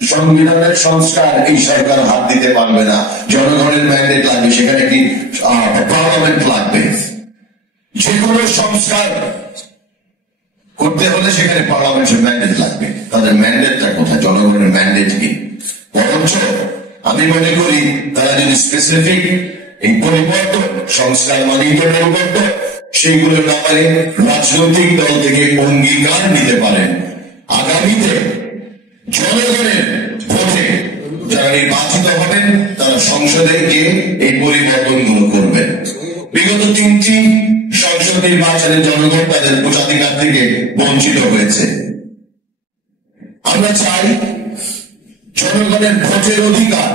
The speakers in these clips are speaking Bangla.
সংবিধানের সংস্কার এই সরকার হাত দিতে পারবে না, জনগণের ম্যান্ডেট লাগবে, সেখানে কি পার্লামেন্ট লাগবে। যে কোনো সংস্কার করতে হলে সেখানে পার্লামেন্টের ম্যান্ডেট লাগবে। তাদের ম্যান্ডেটটা কোথায়? জনগণের ম্যান্ডেট কি? বরঞ্চ আমি মনে করি তারা যদি স্পেসিফিক এই পরিবর্তন, সংস্কার মানেই তো পরিবর্তন, সেইগুলো না পারে রাজনৈতিক দল থেকে অঙ্গীকার নিতে পারেন আগামীতে জনগণের ভোটে যারা নির্বাচিত হবেন তারা সংসদে গিয়ে এই পরিবর্তনগুলো করবেন। বিগত 3টি সংসদ নির্বাচনে জনগণ তাদের ভোটাধিকার থেকে বঞ্চিত হয়েছে। আমরা চাই জনগণের ভোটের অধিকার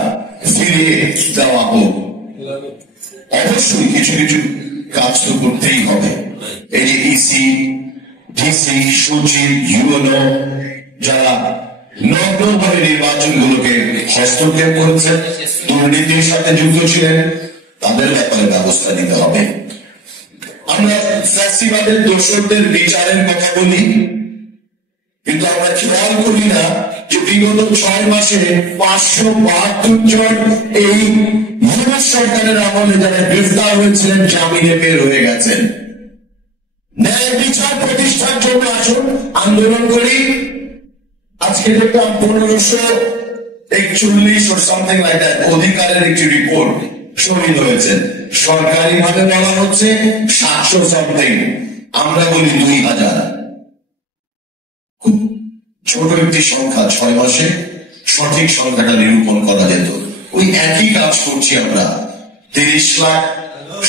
ফিরিয়ে দেওয়া হোক। অবশ্যই কিছু কিছু কাজ তো করতেই হবে। এই যে ইসি, ডিসি, সচিব, ইউএনও যারা নগ্নভাবে নির্বাচনগুলোকে হস্তক্ষেপ করেছে, দুর্নীতির সাথে যুক্ত ছিলেন, তাদের ব্যাপারে ব্যবস্থা নিতে হবে। আমরা ফ্যাসিবাদের দোষরদের বিচারের কথা বলি, কিন্তু আমরা খেয়াল করি না যে বিগত 6 মাসে 572 জন এই ইউনিট সরকারের আমলে যারা গ্রেফতার হয়েছিলেন জামিনে বের হয়ে গেছেন। ন্যায় বিচার প্রতিষ্ঠার জন্য আসুন, আন্দোলন করি। আজকে দেখলাম 1541 or something like that অধিকারের একটি রিপোর্ট শহীদ হয়েছেন। সরকারি ভাবে বলা হচ্ছে 700 something, আমরা বলি 2000। খুব ছোট একটি সংখ্যা, 6 মাসে সঠিক সংখ্যাটা নিরূপণ করা যেত। ওই একই কাজ করছি আমরা। 30 লাখ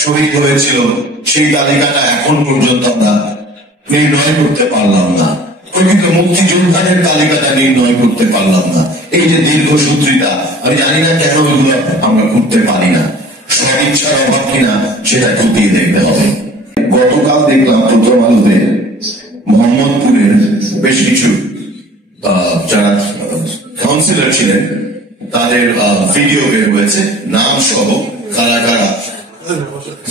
শহীদ হয়েছিল, সেই তালিকাটা এখন পর্যন্ত আমরা নির্ণয় করতে পারলাম না। কিন্তু মুক্তিযোদ্ধাদের তালিকাটা নির্ণয় করতে পারলাম না। এই যে দীর্ঘসূত্রিতা, আমি জানি না কেন এগুলো আমরা করতে পারি না। সদিচ্ছার অভাব কিনা সেটা খতিয়ে দেখতে হবে। গতকাল দেখলাম প্রথম আলোতে মোহাম্মদপুরের বেশ কিছু যারা কাউন্সিলর ছিলেন তাদের ভিডিও বের হয়েছে, নাম সহ কারা কারা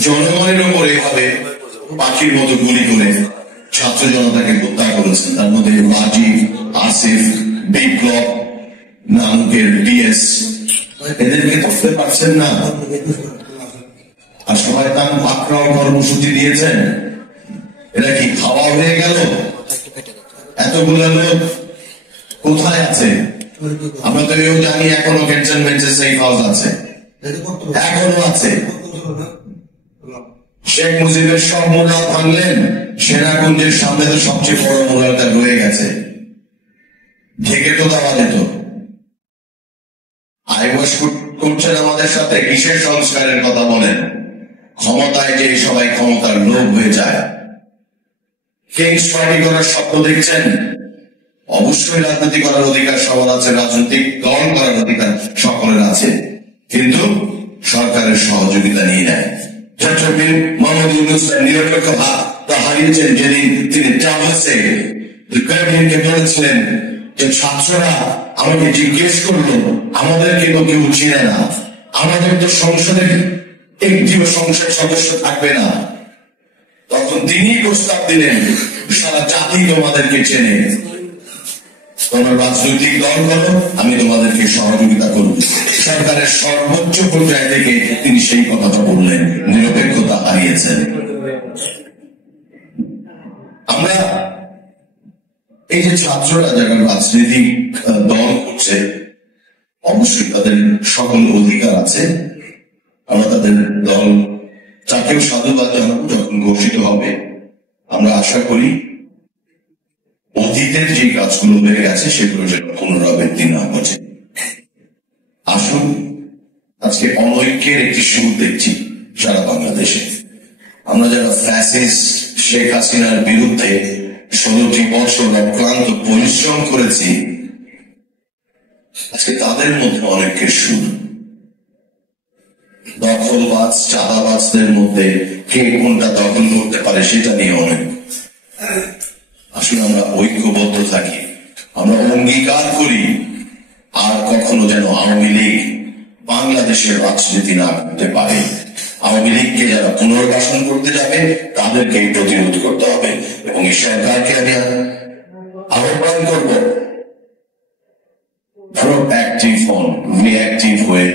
জনগণের উপর এভাবে পাখির মতো গুলি করে ছাত্র জনতাকে হত্যা করেছেন। তার মধ্যে রাজীব, আসিফ, বিপ্লব নামকের ডিএস, এদেরকে ধরতে পারছেন না। আর সবাই তার পাকড়াও কর্মসূচি দিয়েছেন। এরা কি খাওয়া হয়ে গেল? এতগুলো লোক কোথায় আছে? আমরা তো এও জানি এখনো ক্যান্টনমেন্টে সেফ হাউস আছে, এখনো আছে। শেখ মুজিবের সব মোড়াল ভাঙলেন, সেনাকুঞ্জের সামনে তো সবচেয়ে বড় মোড়ালটা রয়ে গেছে, ঢেকে তো দেওয়া যেত। আইবস করছেন আমাদের সাথে, কিসের সংস্কারের কথা বলেন? ক্ষমতায় যে সবাই ক্ষমতার লোভ হয়ে যায়। কিংস পার্টি করার স্বপ্ন দেখছেন? অবশ্যই রাজনীতি করার অধিকার সবার আছে, রাজনৈতিক দল করার অধিকার সকলের আছে, কিন্তু সরকারের সহযোগিতা নিয়ে নেয়। চট্টগ্রাম মোহাম্মদ ইউনূস নিরপেক্ষ হাতটা হারিয়েছেন যেদিন তিনি ট্রাভেলসে বলেছিলেন যে ছাত্ররা আমাকে জিজ্ঞেস করলো আমাদেরকে তো কেউ চিনে না, আমাদের তো সংসদে একটিও সংসদ সদস্য থাকবে না। তখন তিনি প্রস্তাব দিলেন সারা জাতি তোমাদেরকে চেনে, তোমরা রাজনৈতিক দল করো, আমি তোমাদেরকে সহযোগিতা করব। সরকারের সর্বোচ্চ পর্যায় থেকে তিনি সেই কথাটা বললেন, নিরপেক্ষতা হারিয়েছেন। আমরা এই যে ছাত্ররা যারা রাজনৈতিক দল করছে, অবশ্যই তাদের সকল অধিকার আছে। আমরা তাদের দল তাকেও সাধুবাদ জানাবো যখন ঘোষিত হবে। আমরা আশা করি অতীতের যে কাজগুলো হয়ে গেছে সেগুলো যেন পুনরাবৃত্তি না ঘটে। আসুন, আজকে অনৈক্যের একটি সুর দেখছি সারা বাংলাদেশে। আমরা যারা ফ্যাসিস্ট শেখ হাসিনার বিরুদ্ধে 16টি বছর অক্লান্ত পরিশ্রম করেছি, আজকে তাদের মধ্যে অনেকের সুর। দখলবাজ চাঁদাবাজদের মধ্যে কে কোনটা দখল করতে পারে সেটা নিয়ে অনেক। আসলে আমরা ঐক্যবদ্ধ থাকি, আমরা অঙ্গীকার করি আর কখনো যেন আওয়ামী লীগ বাংলাদেশের রাজনীতি না করতে পারে। আওয়ামী লীগকে যারা পুনর্বাসন করতে যাবে তাদেরকে প্রতিরোধ করতে হবে। এবং এই সরকারকে আমি আহ্বান করব, প্রোঅ্যাক্টিভ হন, রিঅ্যাক্টিভ হয়ে